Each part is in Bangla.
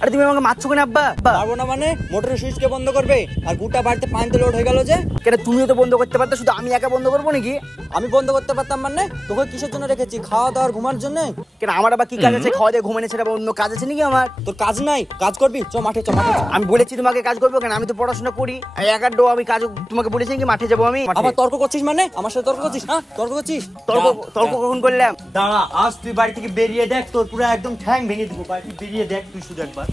আরে তুমি আমাকে মারছো কেন আব্বা? পারবো না মানে? মোটরের সুইচ কে বন্ধ করবে? আর গোটা বাড়িতে পানিতে লোড হয়ে গেল যে। কেন তুমিও তো বন্ধ করতে পারতে, শুধু আমি একা বন্ধ করবো নাকি? আমি বন্ধ করতে পারতাম মানে? তোকে কিসের জন্য রেখেছি? খাওয়া দাওয়ার ঘুমার জন্য? কেন আমার আবার কি কাজ আছে? খাওয়া দিয়ে ঘুমানো ছাড়া অন্য কাজ আছে নাকি আমার? তোর কাজ নাই? কাজ করবি, চ মাঠে চ। আমি বলেছি তোমাকে কাজ করবো কেন? আমি তো পড়াশোনা করি, একার ডো আমি কাজ তোমাকে বলেছি কি মাঠে যাবো আমি? আবার তর্ক করছিস মানে? আমার সাথে তর্ক করছিস? হ্যাঁ তর্ক করছিস? তর্ক কখন করলাম? দাঁড়া, আজ তুই বাড়ি থেকে বেরিয়ে দেখ, তোর পুরো একদম ঠ্যাং ভেঙে দিব। বাড়ি থেকে বেরিয়ে দেখ তুই শুধু একবার।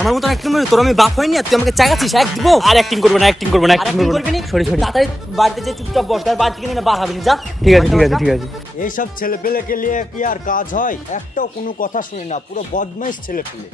আমার মতন একদম তোর আমি বাপ হয়নি, তুই আমাকে চাগাচ্ছিস এক দিব। আর অ্যাক্টিং করবে না, অ্যাক্টিং করবে না, অ্যাক্টিং করবে না। সরি তাড়াতাড়ি বাড়িতে যে চুপচাপ বস, আর বাড়ি থেকে বার হবি না, যা। ঠিক আছে ঠিক আছে ঠিক আছে। এইসব ছেলে পেলেকে নিয়ে কি আর কাজ হয়? একটাও কোনো কথা শুনে না, পুরো বদমাইশ ছেলে পেলে।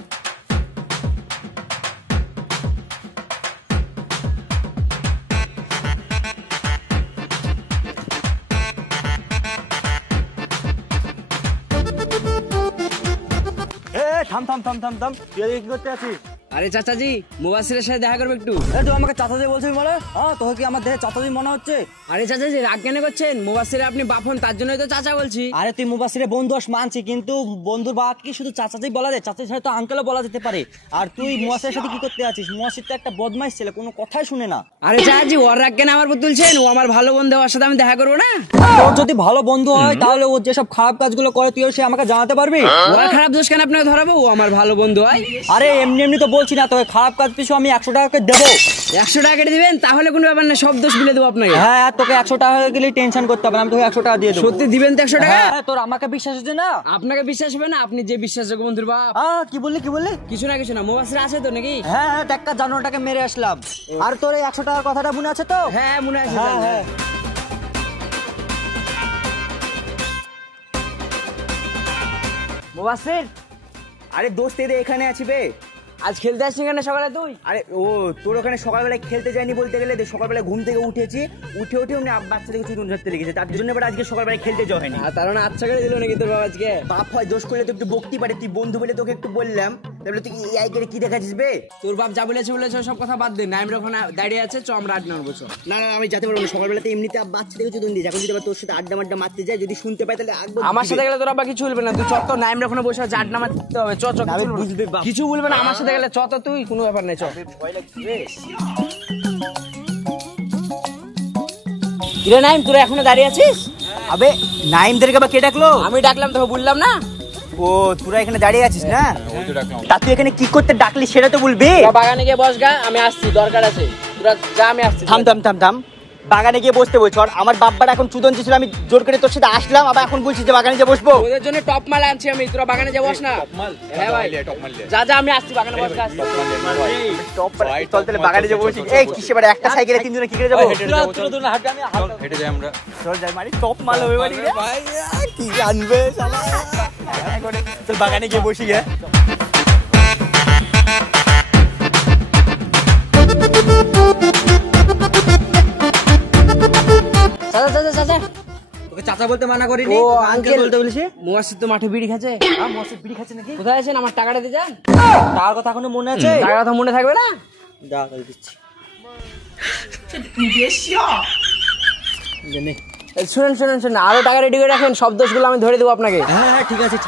থাম থাম থাম থাম থাম, তুই কি করতে আছিস? আরে চাচাজি, মুবাসসিরের সাথে দেখা করবে একটু। তুই আমাকে চাচাজি বলছিস বলে? হ্যাঁ, তোকে কি আমার দেহে চাচাজি মনে হচ্ছে? আরে চাচাজি রাগ কেন করছেন? মুবাসসিরে আপনি বাপ হন, তার জন্যই তো চাচা বলছি। আরে তুই মুবাসসিরের বন্ধু মানছি, কিন্তু বন্ধুর বাবাকে কি শুধু চাচাজি বলা যায়? চাচাজির সাথে তো আঙ্কেলও বলা যেতে পারে। আর তুই মুবাসসিরের সাথে কি করতে আছিস? মুবাসসির তো একটা বদমাইশ ছেলে, কোনো কথাই শুনে না। আরে চাচাজি, ওর রাগ কেন আমার উপর তুলছেন? ও আমার ভালো বন্ধু, ওর সাথে আমি দেখা করবো না? তোর যদি ভালো বন্ধু হয় তাহলে ও যেসব খারাপ কাজগুলো করে তুই সে আমাকে জানাতে পারবি। ওরা খারাপ দোষ কেন আপনাকে ধরাবো? ও আমার ভালো বন্ধু হয়। আরে এমনি এমনি তো বলছি না, তোকে খারাপ কাজ পিছু আমি 100 টাকা দেবো। 100 টাকা কেটে দিবেন? তাহলে কোনো ব্যাপার না, সব দোষ মিলে দেবো আপনাকে। হ্যাঁ, তোকে 100 টাকা গেলে টেনশন করতে হবে না, আমি তোকে 100 টাকা দিয়ে দেবো। সত্যি দিবেন তো 100 টাকা? হ্যাঁ, তোর আমাকে বিশ্বাস হচ্ছে না? আপনাকে বিশ্বাস হবে না? আপনি যে বিশ্বাসযোগ্য বন্ধুর বাপ। কি বললি? কিছু না, মুবাসসির আছে তো নাকি? হ্যাঁ, একটা জানোয়ারটাকে মেরে আসলাম। আর তোর এই 100 টাকার কথাটা মনে আছে তো? হ্যাঁ মনে আছে। হ্যাঁ। মুবাসসির, আরে দোস্ত এদের এখানে আছি বে। আজ খেলতে আসছিস কেন সকালে তুই? আরে ও তোর ওখানে সকালবেলায় খেলতে যায়নি বলতে গেলে, সকালবেলা ঘুম থেকে উঠে উনি বাচ্চা থেকে চুদুন ধরতে লেগেছে, তার জন্য এবার আজকে সকালবেলায় খেলতে যাওয়া হয়নি। তার মানে আচ্ছা করে দিল নাকি তোর বাবা আজকে? বাপ হয় দোষ করলে তো একটু বকতে পারে, তুই বন্ধু বলে তোকে একটু বললাম, তাহলে তুই এই করে কি দেখাচ্ছিস বে? তোর বাপ যা বলেছে সব কথা বাদ দে। নাইম ওখানে দাঁড়িয়ে আছে, চ আমরা আড্ডা মারবো। না আমি যেতে পারবো না, সকালবেলাতে এমনিতে বাচ্চা থেকে চুদুন দিই, এখন যদি আবার তোর সাথে আড্ডা মাড্ডা মারতে যায়, যদি শুনতে পাই তাহলে আমার সাথে গেলে তোর বাবা কিছু বলবে না। তুই চ তো, নাইম ওখানে বসে আছে, আড্ডা মারতে হবে। চ বুঝবে বাপ, কিছু বলবে না আমার সাথে গেলে। চ তো তুই, কোনো ব্যাপার নেই, চ। কিরে নাইম, তোরা এখনো দাঁড়িয়ে আছিস? আবে নাইমদেরকে আবার কে ডাকলো? আমি ডাকলাম, তোকে বললাম না? ও তোরা এখানে দাঁড়িয়ে আছিস না? তা তুই এখানে কি করতে ডাকলি সেটা তো বলবি। বাগানে গিয়ে বস গা, আমি আসছি, দরকার আছে। তোরা যা, আমি আসছি। থাম, বাগানে গিয়ে বসতে বলছো? আর আমার বাপ্পার এখন চুদন ছিল, আমি জোর করে তোর সাথে আসলাম, আবার এখন বলছিস যে বাগানে গিয়ে বসবো? ওদের জন্য টপ মাল আনছি আমি, তোরা বাগানে যা বস না। হ্যাঁ ভাই, যা আমি আসছি, বাগানে বস গা। চল তাহলে বাগানে যাবো। এই কিসে বাড়ি একটা সাইকেলে তিনজনে কি করে যাবো? হেঁটে যাই আমরা। চল যাই মারি, টপ মাল হবে বাড়ি ভাই, কি জানবে শালা। চল বাগানে গিয়ে বসি গে। চাচা, তোকে চাচা বলতে মানা করিনি, ও আঙ্কেল বলতে বলেছি। মুবাসসির তো মাঠে বিড়ি খাচ্ছে। মশে বিড়ি খাচ্ছে নাকি? কোথায় আছেন? আমার টাকাটা দিয়ে যান। তার কথা এখনো মনে আছে? টাকার কথা মনে থাকবে না? যা করে দিচ্ছি। শুনেন, আরো টাকা রেডি করে রাখেন, সব দোষগুলো আমি ধরে দেবো আপনাকে। হ্যাঁ ঠিক আছে।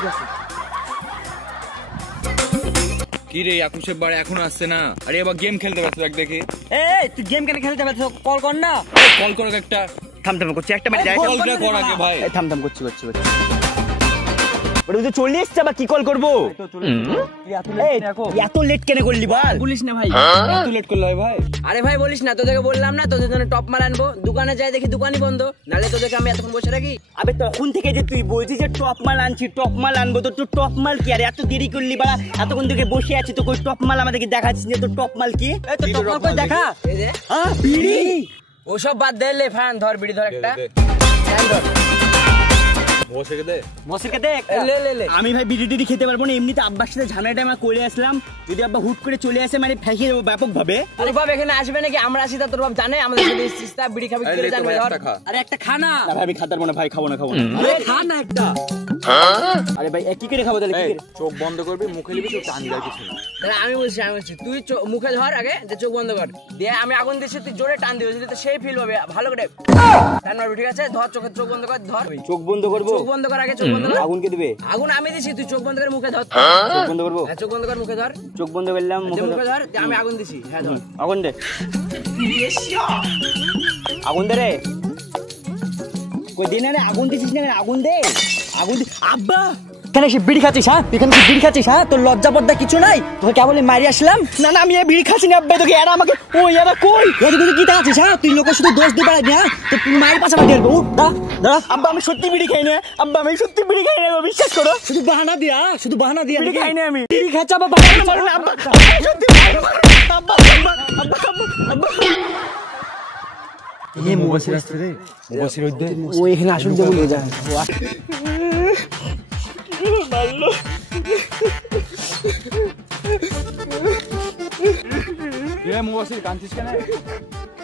কি রে, আকুশের বাড়ি এখন আসছে না? আরে এবার গেম খেলতে পারছিস দেখ দেখি। এই তুই গেম কেন খেলতে পারছিস? কল কর না। কল করো একটা। থাম করছি, একটা মিনিট কলটা কর আগে ভাই। থাম করছি। বড় তুই চলে এসছিস, আবার কি কল করবো? এত লেট কেন করলি বল? বলিস না ভাই, এত লেট করলে ভাই? আরে ভাই বলিস না, তোদেরকে বললাম না তোদের জন্য টপ মাল আনবো। দোকানে যাই দেখি দোকানই বন্ধ, নালে তোদেরকে আমি এতক্ষণ বসে রাখি? আবে তখন থেকে যে তুই বলছিস যে টপ মাল আনবো, তো তোর টপ মাল কি? আর এত দেরি করলি বাড়া, এতক্ষণ থেকে বসে আছি, তো কই টপ মাল আমাদেরকে দেখাচ্ছিস যে তোর টপ মাল কি? টপ মাল কই দেখা? এই যে বিড়ি। ওসব বাদ দে, লে ফ্যান ধর, বিড়ি ধর একটা। আমি ভাই বিড়ি খেতে পারবো না, এমনিতে আব্বার সাথে ঝামেলাটা আমার করে আসলাম, যদি আব্বা হুট করে চলে আসে মানে ফেঁকিয়ে দেবো ব্যাপক ভাবে। তোর বাপ এখানে আসবে নাকি? আমরা আসি তা তোর বাপ জানে আমাদের সাথে এসেছিস, তা বিড়ি খাবি কি করে জানবে? ধর, আরে একটা খা না। ভাই আমি খাতে পারবো না ভাই, খাবো না। আরে খা না একটা। আরে ভাই কি করে খাবো তাহলে? কি করে? চোখ বন্ধ করবি, মুখে নিবি, চোখ টান দেওয়ার কিছু না। তাহলে আমি বলছি তুই মুখে ধর আগে, যে চোখ বন্ধ কর, দিয়ে আমি আগুন দিচ্ছি, তুই জোরে টান দিবি, তো সেই ফিল হবে ভালো করে টান মারবি, ঠিক আছে? ধর চোখ বন্ধ কর, ধর চোখ বন্ধ করবো? চোখ বন্ধ কর আগে, চোখ বন্ধ কর। আগুন কে দিবে? আগুন আমি দিছি, তুই চোখ বন্ধ করে মুখে ধর। চোখ বন্ধ করবো? হ্যাঁ, চোখ বন্ধ কর, মুখে ধর। চোখ বন্ধ করলাম, যে মুখে ধর, দিয়ে আমি আগুন দিছি। হ্যাঁ ধর। আগুন দে, আগুন দে রে। কই দিন না আগুন দিছিস না? আগুন দে, আগুন দে। আব্বা এখানে এসে বিড়ি খাচ্ছিস? হ্যাঁ, এখানে এসে বিড়ি খাচ্ছিস? হ্যাঁ, তোর লজ্জা পর্দা কিছু নাই? তোকে কেবল মারি আসলাম? না না, আমি বিড়ি খাচ্ছি না আব্বা, তোকে এরা আমাকে ওই এরা কই তুই কি দেখাচ্ছিস? হ্যাঁ, তুই লোকের শুধু দোষ দিয়ে বেড়াবি? হ্যাঁ, তো মায়ের পাশাপাশি খেলবো। দাঁড়া, আব্বা আমি সত্যি বিড়ি খাই না আব্বা, আমি সত্যি বিড়ি খাই না, বিশ্বাস করো। শুধু বাহানা দিয়া, শুধু বাহানা দিয়া বিড়ি খাই না আমি। বিড়ি খাচ্ছ আবার বাহানা মারো না আব্বা, সত্যি মারো না, আব্বা আব্বা আব্বা আব্বা। এই মুবাসির আসছে রে, মুবাসির ওইদিকে। ও এখানে আসুন যে বলে যায়। মারলো। মুবাসির কাঁদছিস কেন?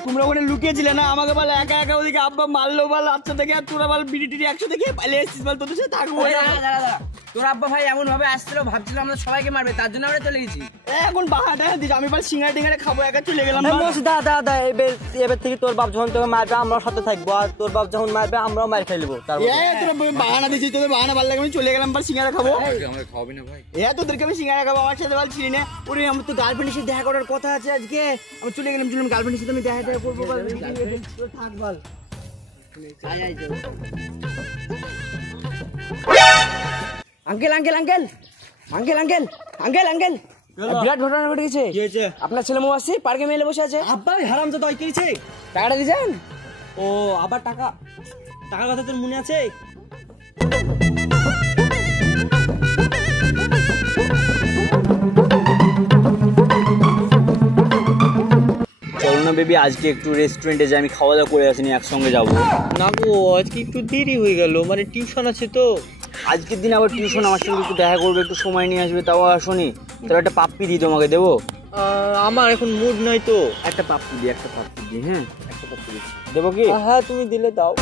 তোমরা ওখানে লুকিয়েছিলে না, আমাকে বলে একা একা ওদিকে আব্বা মারলো বল, আচ্ছা থেকে আর তোরা বল বিড়ি টিড়ি একসাথে খেয়ে পালিয়ে এসেছিস বল, তোদের সাথে থাকবো না। দাঁড়া, তোর আব্বা ভাই এমন ভাবে আসছিল, ভাবছিল আমরা সবাইকে মারবে, তার জন্য আমরা চলে গেছি। এখন বাহাটা দিস, আমি বল সিঙ্গাড়া টিঙ্গাড়া খাবো, একা চলে গেলাম। দাদা এবার থেকে তোর বাপ যখন তোকে মারবে আমরাও সাথে থাকবো, আর তোর বাপ যখন মারবে আমরাও মার ফেলবো। তোরা বাহানা দিছিস, তোদের বাহানা ভালো লাগে, আমি চলে গেলাম বল সিঙ্গাড়া খাবো। আমাকে খাওয়াবি না ভাই? তোদেরকে আমি সিঙ্গাড়া খাবো, আমার সাথে বল ছিলি না। ওরে আমার তো গার্লফ্রেন্ডের সাথে দেখা করার কথা আছে আজকে, আমি চলে গেলাম গার্লফ্রেন্ডের সাথে আমি দেখা করবো বল। থাক বল। Uncle uncle uncle uncle uncle uncle uncle বিরাট ঘটনা ঘটে গেছে। কি হয়েছে? আপনার ছেলে মুবাসির পার্কে মেলে বসে আছে। আব্বা হারামজাদা ওই করেছে। টাকাটা দিয়েছেন? ও আবার টাকার কথা তোর মনে আছে? চলো না বেবি, আজকে একটু রেস্টুরেন্টে যাই, আমি খাওয়া দাওয়া করে আসিনি, একসঙ্গে যাবো। না গো, আজকে একটু দেরি হয়ে গেল, মানে টিউশন আছে তো। আজকের দিন আবার টিউশন, আমার সঙ্গে একটু দেখা করবে, একটু সময় নিয়ে আসবে, তাও আসনি। তাহলে একটা পাপ্পি দিই তোমাকে, দেবো? আমার এখন মুড নাই তো। একটা পাপ্পি দিই, একটা পাপ্পি দিই। হ্যাঁ একটা পাপ্পি দিচ্ছি, দেবো কি? হ্যাঁ তুমি দিলে দাও।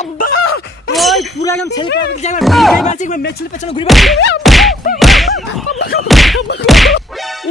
আব্বা ওই পুরো একদম ছেলে পাবে যাবে, ঘুরে বাঁচি মেছুর পেছনে ঘুরে বাঁচি।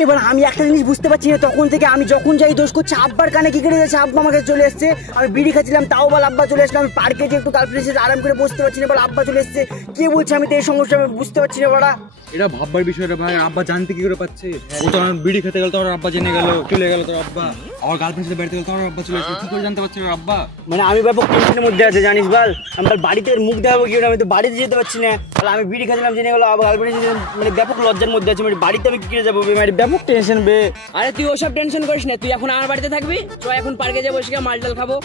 এবার আমি একটা জিনিস বুঝতে পারছি না, তখন থেকে আমি যখন যাই দোষ করছি, আব্বার কানে কি করে যাচ্ছে, আব্বা আমাকে চলে এসছে। আমি বিড়ি খাচ্ছিলাম, তাও বল আব্বা চলে আসলাম। আমি পার্কে যে একটু গার্লফ্রেন্ডের সাথে আরাম করে বসতে পারছি না, বল আব্বা চলে এসছে। কে বলছে আমি তো এই সমস্যা আমি বুঝতে পারছি না বড়া। এটা ভাববার বিষয়টা ভাই, আব্বা জানতে কি করে পাচ্ছে? ও তো বিড়ি খেতে গেল, তোর আব্বা জেনে গেল, চলে গেল তোর আব্বা। আমার গার্লফ্রেন্ড সাথে বেড়াতে গেল, তোর আব্বা চলে এসেছে, কি করে জানতে পারছে ওর আব্বা? মানে আমি ব্যাপক টেনশনের মধ্যে আছে জানিস বল। আমি বল বাড়িতে মুখ দেখাবো কি করে, আমি তো বাড়িতে যেতে পারছি না। বল আমি বিড়ি খাচ্ছিলাম জেনে গেলো, আবার গার্লফ্রেন্ড মানে ব্যাপক লজ্জার মধ্যে আছে। মানে বাড়িতে আমি কি করে যাবো, মানে ব্যাপক টেনশন বে। আরে তুই ওসব টেনশন করিস না, তুই এখন আমার বাড়িতে থাকবি, চ এখন পার্কে যাবো, বসে মালটাল খাবো।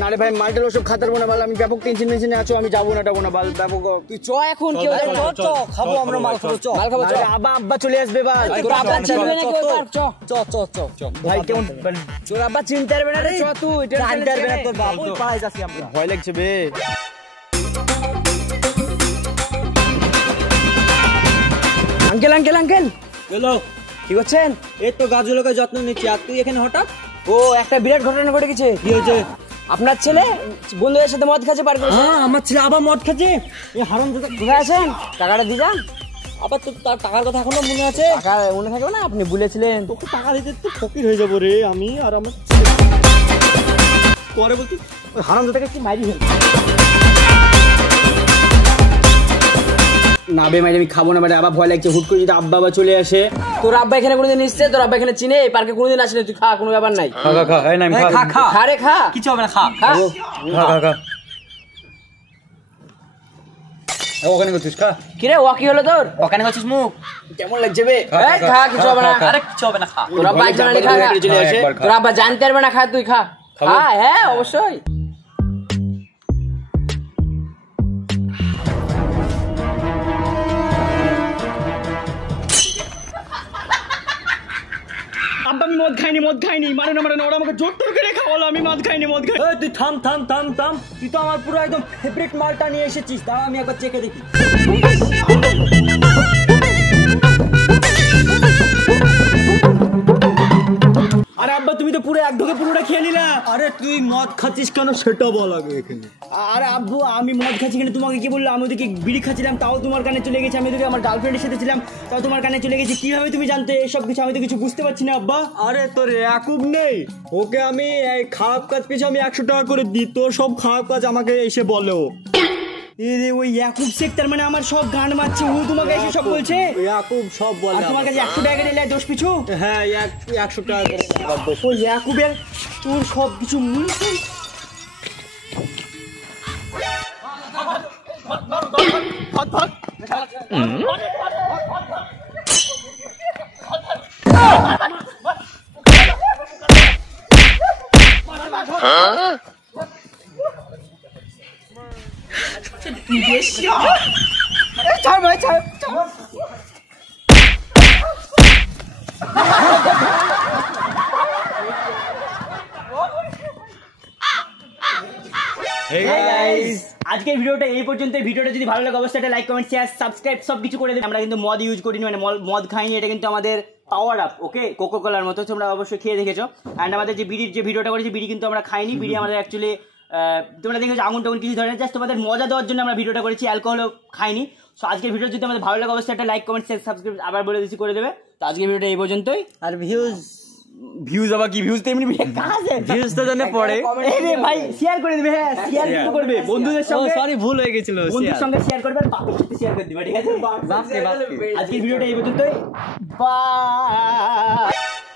না রে ভাই, মালটাল ওসব খাতে পারবো না বল, আমি ব্যাপক টেনশনে আছো, আমি যাবো না টাবো না বল, ব্যাপক। তুই চ এখন, কেউ যাবে না। চ খাবো, আমরা মাল খাবো। চ মাল খাবো, চ। আব্বা আব্বা চলে আসবে ভাই। তোর আব্বা চিনবে না কেউ, তার চ। চ ভাই কেমন তোর আব্বা চিনতে পারবে না রে, চ তুই। জানতে পারবে না তোর বাপ, ওই পাড়ায় যাচ্ছি আমরা। ভয় লাগছে বে। আঙ্কেল আঙ্কেল আঙ্কেল হ্যালো, কি করছেন? এই তো গাছগুলোকে যত্ন নিচ্ছি, আর তুই এখানে হঠাৎ? ও একটা বিরাট ঘটনা ঘটে গেছে। কি হয়েছে? আপনার ছেলে বন্ধুদের সাথে মদ খাচ্ছে পার্কে। হ্যাঁ, আমার ছেলে আবার মদ খাচ্ছে। এই হারামজাদা কোথায় আছেন? টাকাটা দিয়ে যান। আবার তো তার টাকার কথা এখনো মনে আছে? টাকা মনে থাকবে না, আপনি বলেছিলেন। তোকে টাকা দিতে তো ফকির হয়ে যাবো রে আমি আর আমার পরে বলছি ওই হারামজাদাকে কি মারি ফেল। না বে, আমি খাবো না, মানে আবার ভয় লাগছে, হুট করে যদি আব্বা আবার চলে আসে। তোর আব্বা এখানে কোনোদিন এসছে? তোর আব্বা এখানে চিনে? এই পার্কে কোনোদিন আসেনি, তুই খা, কোনো ব্যাপার নাই। খা খা খা, এই নাম খা খা খা রে, খা। কিছু হবে না, খা খা। খা খা খা। ওখানে করছিস, খা। কিরে ও কি হলো তোর? ওখানে করছিস মুখ কেমন লাগছে বে? এই খা, কিছু হবে না। আরে কিছু হবে না, খা। তোর আব্বা একজনের খা, খা। চলে আসে। তোর আব্বা জানতে পারবে না, খা তুই খা। খা, হ্যাঁ অবশ্যই। আব্বা আমি মদ খাইনি, মদ খাইনি, মারে না ওরা আমাকে জোর টোর করে খাওয়ালো, আমি মদ খাইনি, মদ খাই। এই তুই থাম থাম থাম থাম, তুই তো আমার পুরো একদম ফেভারিট মালটা নিয়ে এসেছিস। দাঁড়া আমি একবার চেখে দেখি। আরে আব্বা তুমি তো পুরো এক ঢোকে পুরোটা খেয়ে নিলা। আরে তুই মদ খাচ্ছিস কেন সেটা বল আগে এখানে। আরে আব্বু আমি মদ খাচ্ছি কিন্তু তোমাকে কি বললো? আমি ওদিকে বিড়ি খাচ্ছিলাম তাও তোমার কানে চলে গেছে, আমি ওদিকে আমার গার্লফ্রেন্ডের সাথে ছিলাম তাও তোমার কানে চলে গেছে। কিভাবে তুমি জানতে এসব কিছু? আমি তো কিছু বুঝতে পারছি না আব্বা। আরে তোর ইয়াকুব নেই, ওকে আমি এই খারাপ কাজ পেয়েছি আমি 100 টাকা করে দিই, তোর সব খারাপ কাজ আমাকে এসে বলে ও। ওই ইয়াকুব শেখ তার মানে আমার সব গান মারছে, ও তোমাকে এসে সব বলছে? ইয়াকুব সব বলে আর তোমার কাছে 100 টাকা নিলে দোষ পিছু? হ্যাঁ 100 টাকা করে ওই ইয়াকুবের তোর সব কিছু মুলছে। ছাড় ভাই ছাড়। আজকের ভিডিওটা এই পর্যন্ত। ভিডিওটা যদি ভালো লাগে অবশ্যই একটা লাইক কমেন্ট শেয়ার সাবস্ক্রাইব সব কিছু করে দেবেন। আমরা কিন্তু মদ ইউজ করিনি, মানে মদ খাইনি, এটা কিন্তু আমাদের পাওয়ার আপ, ওকে, কোকো কোলার মতো। তোমরা অবশ্যই খেয়ে দেখেছো। অ্যান্ড আমাদের যে বিড়ির যে ভিডিওটা করেছি, বিড়ি কিন্তু আমরা খাইনি, বিড়ি আমাদের অ্যাকচুয়ালি তোমরা দেখেছো আগুন টাগুন কিছু ধরে না, জাস্ট তোমাদের মজা দেওয়ার জন্য আমরা ভিডিওটা করেছি, অ্যালকোহলও খাইনি। সো আজকের ভিডিও যদি আমাদের ভালো লাগে অবশ্যই একটা লাইক কমেন্ট শেয়ার সাবস্ক্রাইব আবার বলে দিচ্ছি করে দেবে। তো আজকের ভিডিওটা এই পর্যন্তই। আর ভিউজ আবার কি ভিউজ তো এমনি কাজে ভিউজ তো জানে পড়ে। এই রে ভাই শেয়ার করে দিবে। হ্যাঁ শেয়ার কিন্তু করবে বন্ধুদের সঙ্গে। সরি ভুল হয়ে গেছিল। বন্ধুদের সঙ্গে শেয়ার করবে আর বাপের সাথে শেয়ার করে দিবা, ঠিক আছে? বাপকে আজকের ভিডিওটা এই পর্যন্তই। বাই।